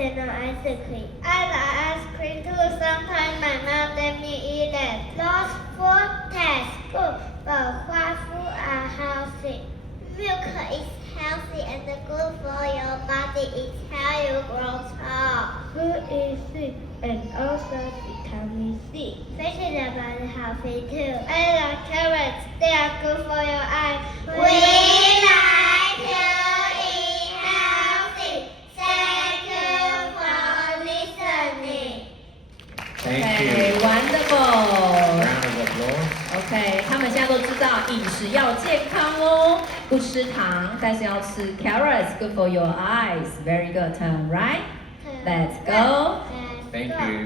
and no ice cream. I like ice cream too. Sometimes my mom let me eat it. Those food taste good, but what food are healthy? Milk is healthy and good for your body. It's how you grow tall. Fruit is sweet and also vitamin C. Vegetables are healthy too. I like carrots. They are good for your eyes. We like to eat healthy. Thank you for listening. Thank Okay, you. wonderful. Round of applause. OK，他们现在都知道饮食要健康哦，不吃糖，但是要吃 carrots, good for your eyes. Very good, right? Let's go. Thank you.